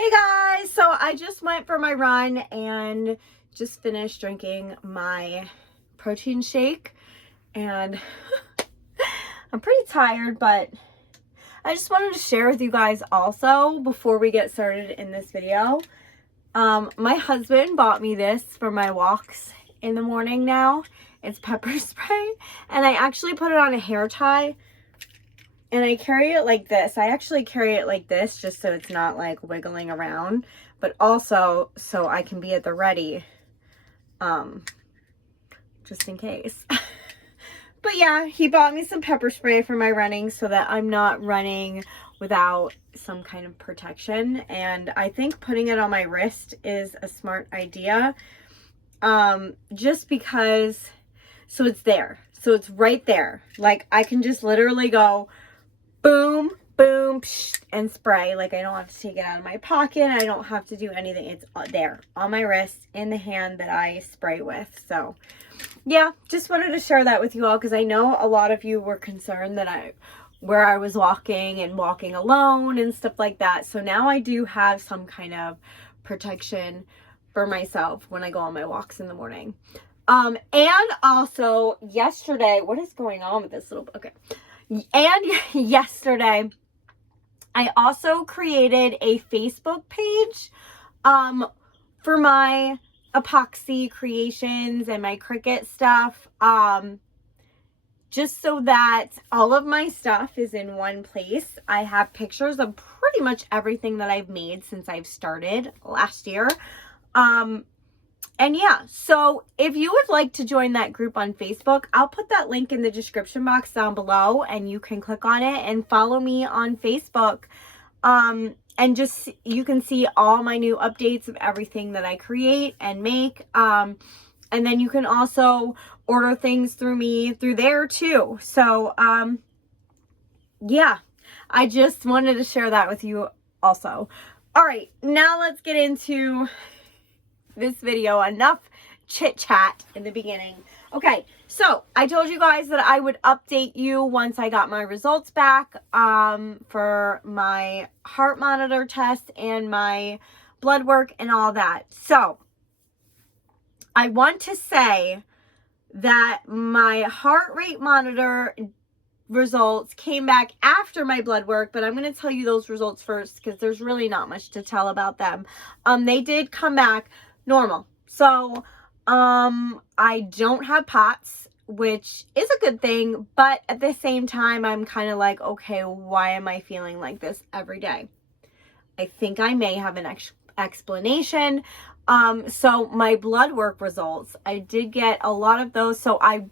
Hey guys, so I just went for my run and just finished drinking my protein shake, and I'm pretty tired, but I just wanted to share with you guys also before we get started in this video. My husband bought me this for my walks in the morning now. It's pepper spray, and I actually put it on a hair tie. And I carry it like this. I actually carry it like this just so it's not like wiggling around, but also so I can be at the ready, just in case. But yeah, he bought me some pepper spray for my running so that I'm not running without some kind of protection. And I think putting it on my wrist is a smart idea, just because, so it's there. So it's right there. Like I can just literally go boom, boom, psh, and spray. Like I don't have to take it out of my pocket. I don't have to do anything. It's there on my wrist in the hand that I spray with. So yeah, just wanted to share that with you all because I know a lot of you were concerned that where I was walking and walking alone and stuff like that. So now I do have some kind of protection for myself when I go on my walks in the morning. And also yesterday, what is going on with this little, okay. And yesterday, I also created a Facebook page for my epoxy creations and my Cricut stuff, just so that all of my stuff is in one place. I have pictures of pretty much everything that I've made since I've started last year. And yeah, so if you would like to join that group on Facebook, I'll put that link in the description box down below and you can click on it and follow me on Facebook. And just, you can see all my new updates of everything that I create and make. And then you can also order things through me through there too. So, yeah, I just wanted to share that with you also. All right, now let's get into this video. Enough chit chat in the beginning. Okay, so I told you guys that I would update you once I got my results back for my heart monitor test and my blood work and all that. So I want to say that my heart rate monitor results came back after my blood work, but I'm going to tell you those results first because there's really not much to tell about them. They did come back normal. So, I don't have POTS, which is a good thing, but at the same time, I'm kind of like, okay, why am I feeling like this every day? I think I may have an explanation. So my blood work results, I did get a lot of those. So I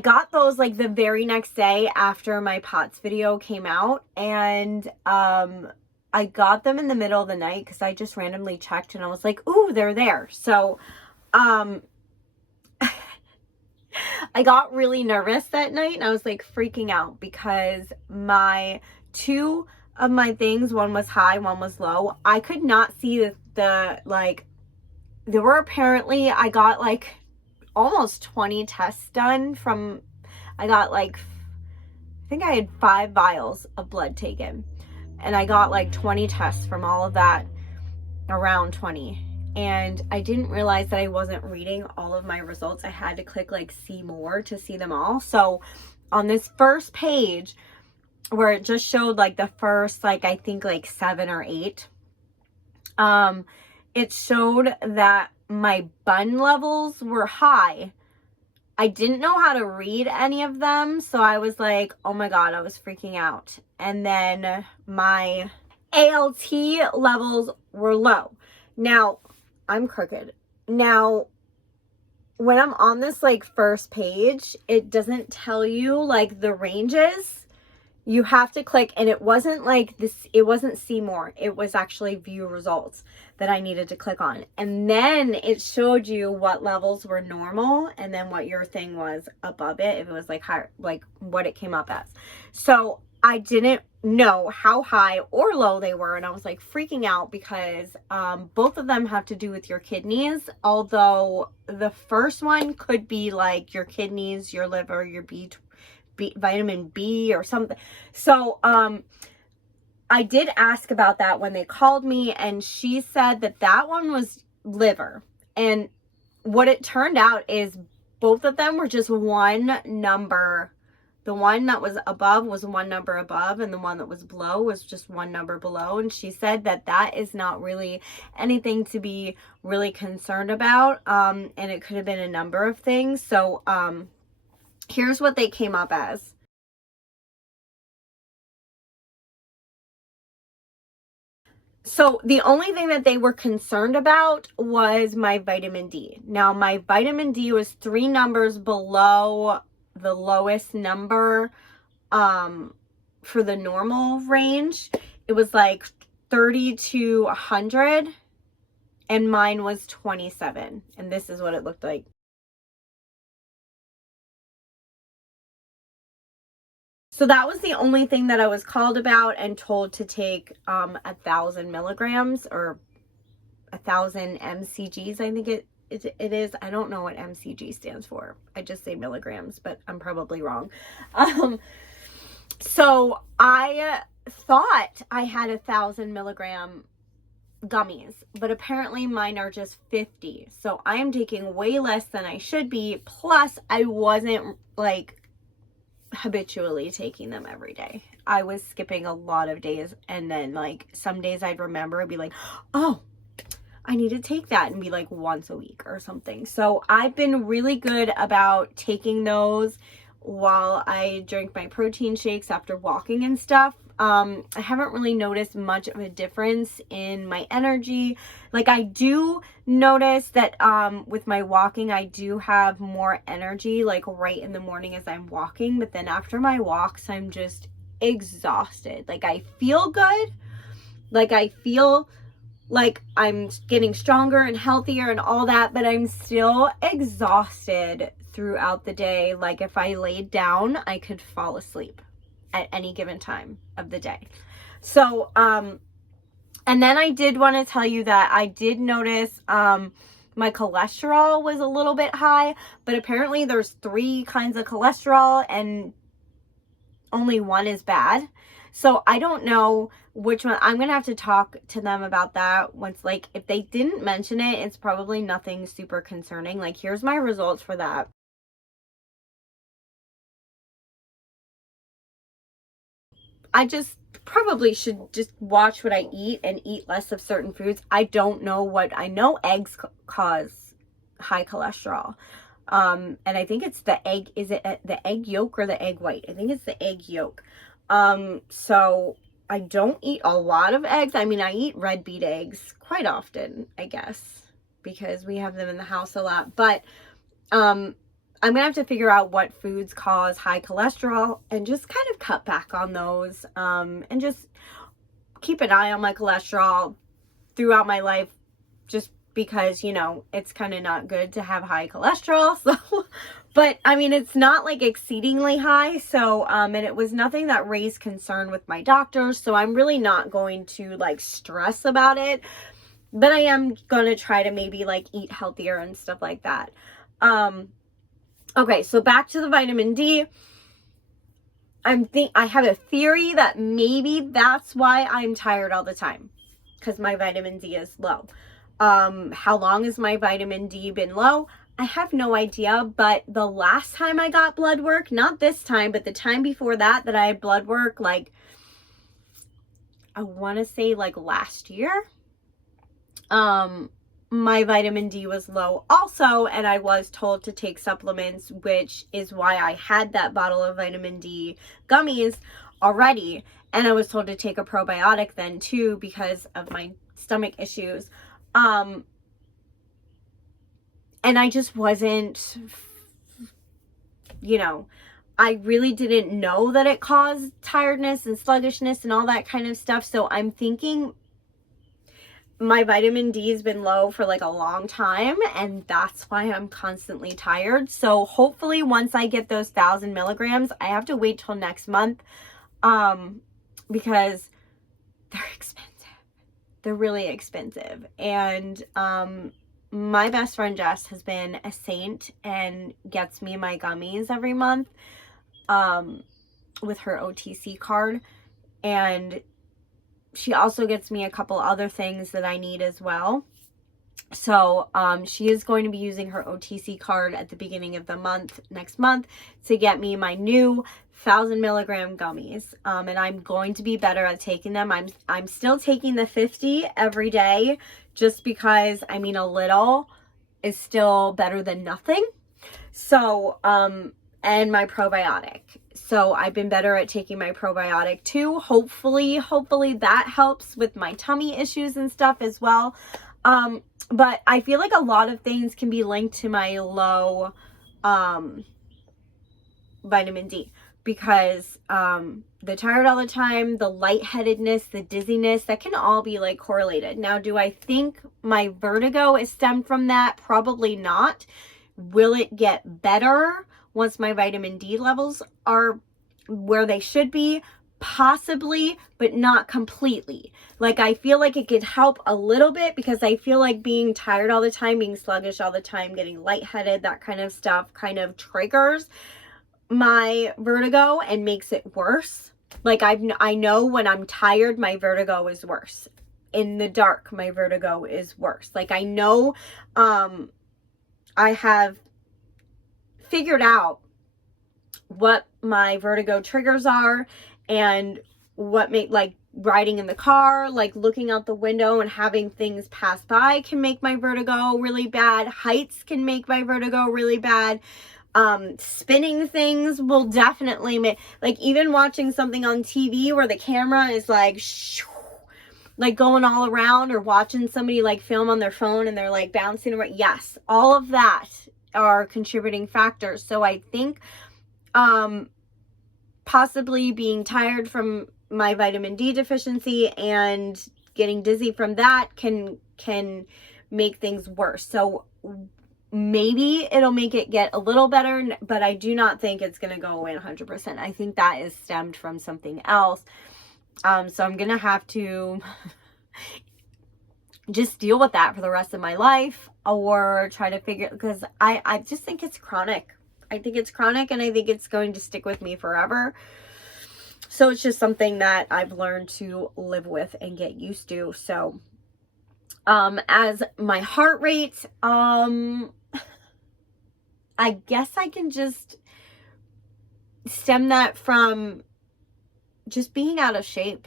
got those like the very next day after my POTS video came out, and, I got them in the middle of the night because I just randomly checked and I was like, ooh, they're there. So, I got really nervous that night and I was like freaking out because two of my things, one was high, one was low. I could not see there were apparently, I got like almost 20 tests done I think I had 5 vials of blood taken. And I got like 20 tests from all of that, around 20. And I didn't realize that I wasn't reading all of my results. I had to click like see more to see them all. So on this first page where it just showed like the first, like I think like 7 or 8, it showed that my bun levels were high. I didn't know how to read any of them, so I was like, oh my God, I was freaking out. And then my ALT levels were low. Now, I'm crooked. Now, when I'm on this like first page, it doesn't tell you like the ranges. You have to click, and it wasn't like this, it wasn't see more. It was actually view results that I needed to click on. And then it showed you what levels were normal and then what your thing was above it. If it was like higher, like what it came up as. So I didn't know how high or low they were. And I was like freaking out because both of them have to do with your kidneys. Although the first one could be like your kidneys, your liver, your vitamin B or something. So I did ask about that when they called me, and she said that that one was liver. And what it turned out is both of them were just one number. The one that was above was one number above, and the one that was below was just one number below. And she said that that is not really anything to be really concerned about. And it could have been a number of things. So here's what they came up as. So the only thing that they were concerned about was my vitamin D. Now, my vitamin D was 3 numbers below the lowest number for the normal range. It was like 30 to 100, and mine was 27. And this is what it looked like. So that was the only thing that I was called about and told to take 1,000 milligrams or 1,000 mcgs. I think it is. I don't know what mcg stands for. I just say milligrams, but I'm probably wrong. So I thought I had 1,000 milligram gummies, but apparently mine are just 50. So I am taking way less than I should be. Plus, I wasn't like habitually taking them every day. I was skipping a lot of days, and then like some days I'd remember and be like, oh, I need to take that, and be like once a week or something. So I've been really good about taking those while I drink my protein shakes after walking and stuff. I haven't really noticed much of a difference in my energy. Like I do notice that with my walking, I do have more energy like right in the morning as I'm walking. But then after my walks, I'm just exhausted. Like I feel good. Like I feel like I'm getting stronger and healthier and all that, but I'm still exhausted throughout the day. Like if I laid down, I could fall asleep at any given time of the day. So, and then I did want to tell you that I did notice, my cholesterol was a little bit high, but apparently there's 3 kinds of cholesterol and only one is bad. So I don't know which one. I'm going to have to talk to them about that once, like if they didn't mention it, it's probably nothing super concerning. Like here's my results for that. I just probably should just watch what I eat and eat less of certain foods. I don't know what, I know eggs cause high cholesterol. And I think it's the egg, is it the egg yolk or the egg white? I think it's the egg yolk. So I don't eat a lot of eggs. I mean, I eat red beet eggs quite often, I guess, because we have them in the house a lot. But, I'm going to have to figure out what foods cause high cholesterol and just kind of cut back on those, and just keep an eye on my cholesterol throughout my life, just because, you know, it's kind of not good to have high cholesterol. So, but I mean, it's not like exceedingly high. So, and it was nothing that raised concern with my doctor. So I'm really not going to like stress about it, but I am going to try to maybe like eat healthier and stuff like that. Okay, so back to the vitamin D. I have a theory that maybe that's why I'm tired all the time, because my vitamin D is low. How long has my vitamin D been low? I have no idea, but the last time I got blood work, not this time, but the time before that I had blood work, like, I want to say like last year, my vitamin D was low also, and I was told to take supplements, which is why I had that bottle of vitamin D gummies already. And I was told to take a probiotic then too because of my stomach issues. And I just wasn't, you know, I really didn't know that it caused tiredness and sluggishness and all that kind of stuff. So I'm thinking my vitamin D has been low for like a long time, and that's why I'm constantly tired. So hopefully once I get those 1,000 milligrams, I have to wait till next month, because they're expensive. They're really expensive. And my best friend Jess has been a saint and gets me my gummies every month with her OTC card. And she also gets me a couple other things that I need as well. So she is going to be using her OTC card at the beginning of the month, next month, to get me my new 1,000 milligram gummies. And I'm going to be better at taking them. I'm still taking the 50 every day, just because, I mean, a little is still better than nothing. So, and my probiotic. So I've been better at taking my probiotic too. Hopefully that helps with my tummy issues and stuff as well. But I feel like a lot of things can be linked to my low vitamin D, because the tired all the time, the lightheadedness, the dizziness, that can all be like correlated. Now, do I think my vertigo is stemmed from that? Probably not. Will it get better once my vitamin D levels are where they should be? Possibly, but not completely. Like, I feel like it could help a little bit, because I feel like being tired all the time, being sluggish all the time, getting lightheaded, that kind of stuff kind of triggers my vertigo and makes it worse. Like, I know when I'm tired, my vertigo is worse. In the dark, my vertigo is worse. Like, I know I have figured out what my vertigo triggers are, and what make, like, riding in the car, like looking out the window and having things pass by can make my vertigo really bad. Heights can make my vertigo really bad. Spinning things will definitely make, like, even watching something on TV where the camera is like going all around, or watching somebody like film on their phone and they're like bouncing around. Yes, all of that are contributing factors. So I think possibly being tired from my vitamin D deficiency and getting dizzy from that can make things worse. So maybe it'll make it get a little better, but I do not think it's going to go away 100%. I think that is stemmed from something else. So I'm going to have to just deal with that for the rest of my life, or try to figure, because I just think it's chronic. I think it's chronic, and I think it's going to stick with me forever. So it's just something that I've learned to live with and get used to. So as my heart rate, I guess I can just stem that from just being out of shape,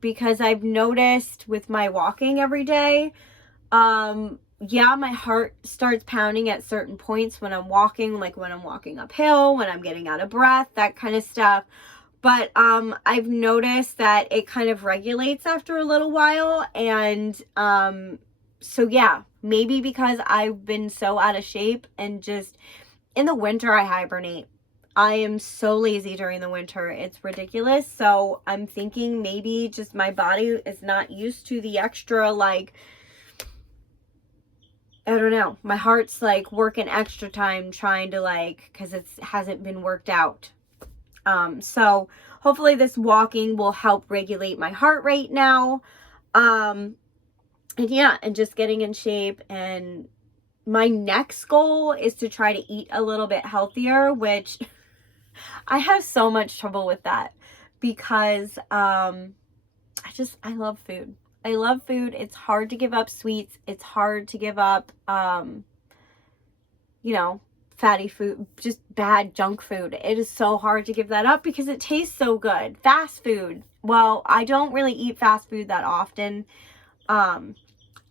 because I've noticed with my walking every day, yeah, my heart starts pounding at certain points when I'm walking, like when I'm walking uphill, when I'm getting out of breath, that kind of stuff. But I've noticed that it kind of regulates after a little while. And so yeah, maybe because I've been so out of shape, and just in the winter I hibernate. I am so lazy during the winter. It's ridiculous. So I'm thinking maybe just my body is not used to the extra, like, I don't know. My heart's like working extra time trying to, like, because it hasn't been worked out. So hopefully this walking will help regulate my heart rate now. And yeah, and just getting in shape. And my next goal is to try to eat a little bit healthier, which I have so much trouble with that, because I love food. I love food. It's hard to give up sweets. It's hard to give up, fatty food, just bad junk food. It is so hard to give that up because it tastes so good. Fast food. Well, I don't really eat fast food that often.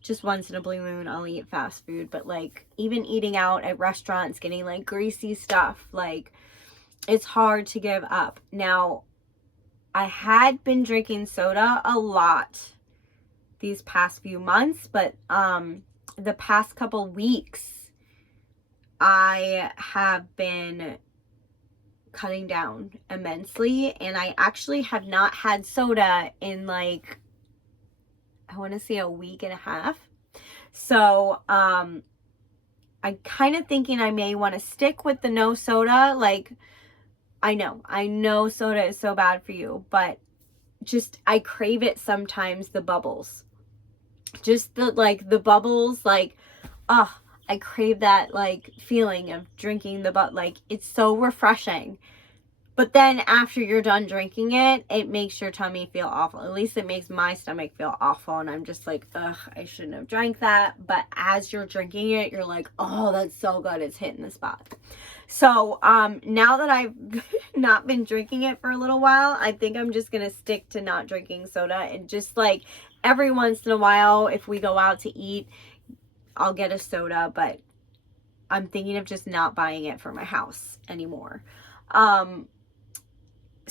Just once in a blue moon I'll eat fast food, but like even eating out at restaurants, getting like greasy stuff, like it's hard to give up. Now, I had been drinking soda a lot these past few months, but the past couple weeks I have been cutting down immensely, and I actually have not had soda in like, I want to say a week and a half. So I'm kind of thinking I may want to stick with the no soda. Like, I know soda is so bad for you, but just I crave it sometimes, the bubbles. Just the bubbles, like, I crave that like feeling of drinking like, it's so refreshing. But then after you're done drinking it, it makes your tummy feel awful. At least it makes my stomach feel awful. And I'm just like, ugh, I shouldn't have drank that. But as you're drinking it, you're like, oh, that's so good. It's hitting the spot. So now that I've not been drinking it for a little while, I think I'm just going to stick to not drinking soda. And just like every once in a while, if we go out to eat, I'll get a soda. But I'm thinking of just not buying it for my house anymore.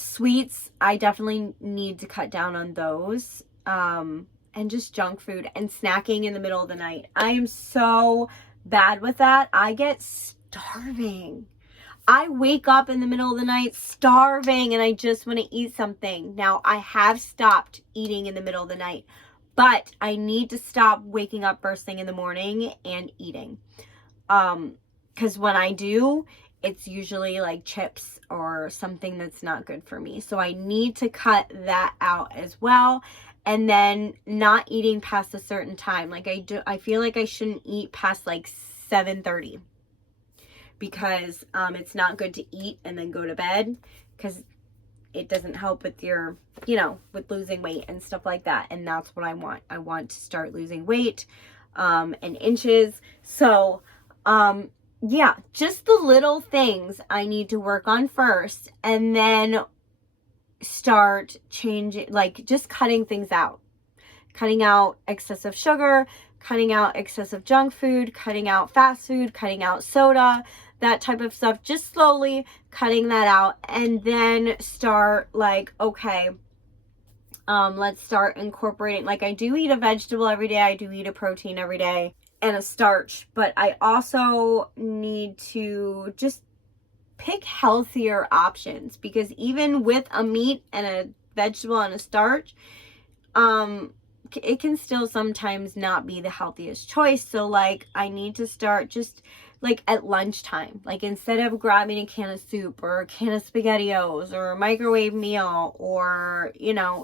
Sweets, I definitely need to cut down on those. And just junk food and snacking in the middle of the night. I am so bad with that. I get starving. I wake up in the middle of the night starving and I just want to eat something. Now, I have stopped eating in the middle of the night, but I need to stop waking up first thing in the morning and eating. Because when I do, it's usually like chips or something that's not good for me. So I need to cut that out as well. And then not eating past a certain time. Like I feel like I shouldn't eat past like 7:30 because it's not good to eat and then go to bed, because it doesn't help with your, with losing weight and stuff like that. And that's what I want. I want to start losing weight and inches. So, yeah, just the little things I need to work on first, and then start changing, like just cutting things out. Cutting out excessive sugar, cutting out excessive junk food, cutting out fast food, cutting out soda, that type of stuff. Just slowly cutting that out, and then start like, okay, let's start incorporating, like I do eat a vegetable every day, I do eat a protein every day, and a starch, but I also need to just pick healthier options, because even with a meat and a vegetable and a starch, it can still sometimes not be the healthiest choice. So like I need to start just like at lunchtime, like instead of grabbing a can of soup or a can of SpaghettiOs or a microwave meal or,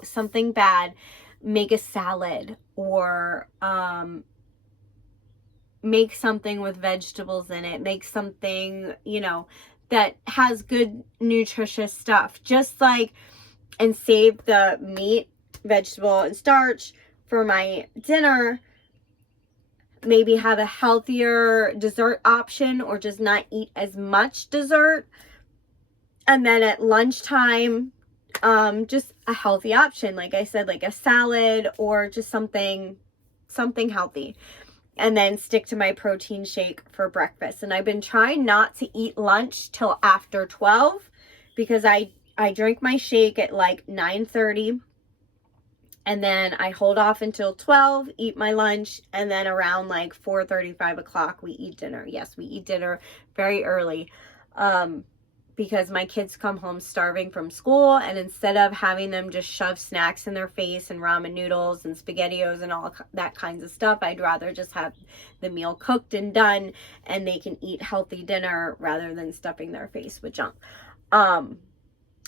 something bad, make a salad or, make something with vegetables in it, make something, that has good nutritious stuff, just like, and save the meat, vegetable, and starch for my dinner. Maybe have a healthier dessert option, or just not eat as much dessert. And then at lunchtime, just a healthy option, like I said, like a salad or just something healthy. And then stick to my protein shake for breakfast. And I've been trying not to eat lunch till after 12, because I drink my shake at like 9:30. And then I hold off until 12, eat my lunch, and then around like 4:30, 5 o'clock, we eat dinner. Yes, we eat dinner very early. Because my kids come home starving from school, and instead of having them just shove snacks in their face and ramen noodles and SpaghettiOs and all that kinds of stuff, I'd rather just have the meal cooked and done, and they can eat healthy dinner rather than stuffing their face with junk.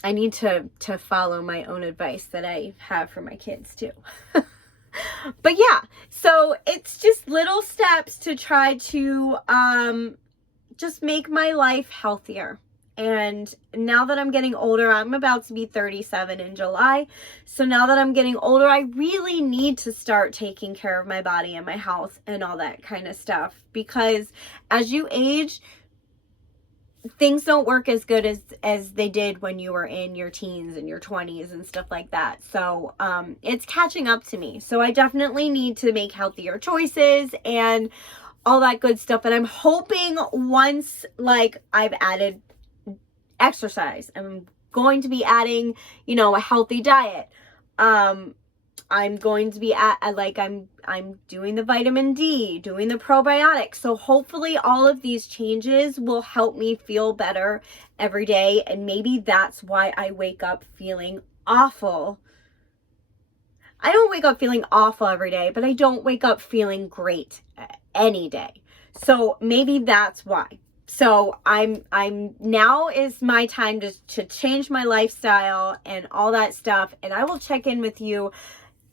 I need to follow my own advice that I have for my kids too. But yeah, so it's just little steps to try to just make my life healthier. And now that I'm getting older, I'm about to be 37 in July. So now that I'm getting older, I really need to start taking care of my body and my health and all that kind of stuff. Because as you age, things don't work as good as they did when you were in your teens and your 20s and stuff like that. So it's catching up to me. So I definitely need to make healthier choices and all that good stuff. And I'm hoping once like I've added exercise, I'm going to be adding, a healthy diet. I'm going to be I'm doing the vitamin D, doing the probiotics. So hopefully all of these changes will help me feel better every day. And maybe that's why I wake up feeling awful. I don't wake up feeling awful every day, but I don't wake up feeling great any day. So maybe that's why. So I'm now is my time to change my lifestyle and all that stuff. And I will check in with you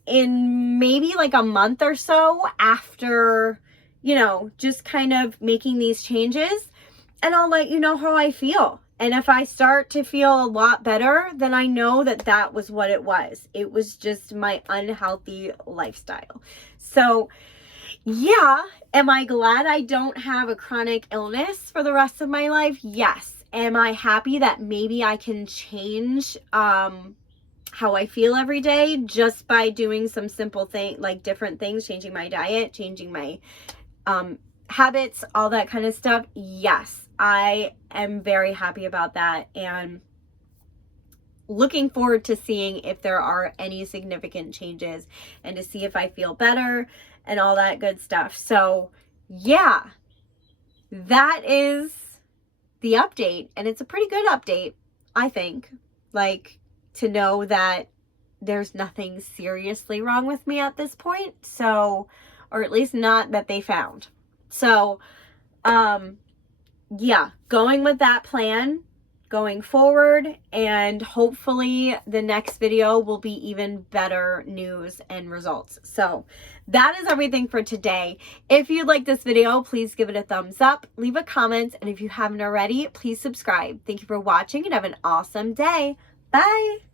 in maybe like a month or so after, just kind of making these changes. And I'll let you know how I feel. And if I start to feel a lot better, then I know that that was what it was. It was just my unhealthy lifestyle. So yeah, am I glad I don't have a chronic illness for the rest of my life? Yes. Am I happy that maybe I can change how I feel every day just by doing some simple thing, like different things, changing my diet, changing my habits, all that kind of stuff? Yes, I am very happy about that, and looking forward to seeing if there are any significant changes and to see if I feel better and all that good stuff. So yeah, that is the update, and it's a pretty good update, I think. Like, to know that there's nothing seriously wrong with me at this point. So, or at least not that they found. So, yeah, going with that plan going forward, and hopefully the next video will be even better news and results. So that is everything for today. If you like this video, please give it a thumbs up, leave a comment, and if you haven't already, please subscribe. Thank you for watching and have an awesome day. Bye.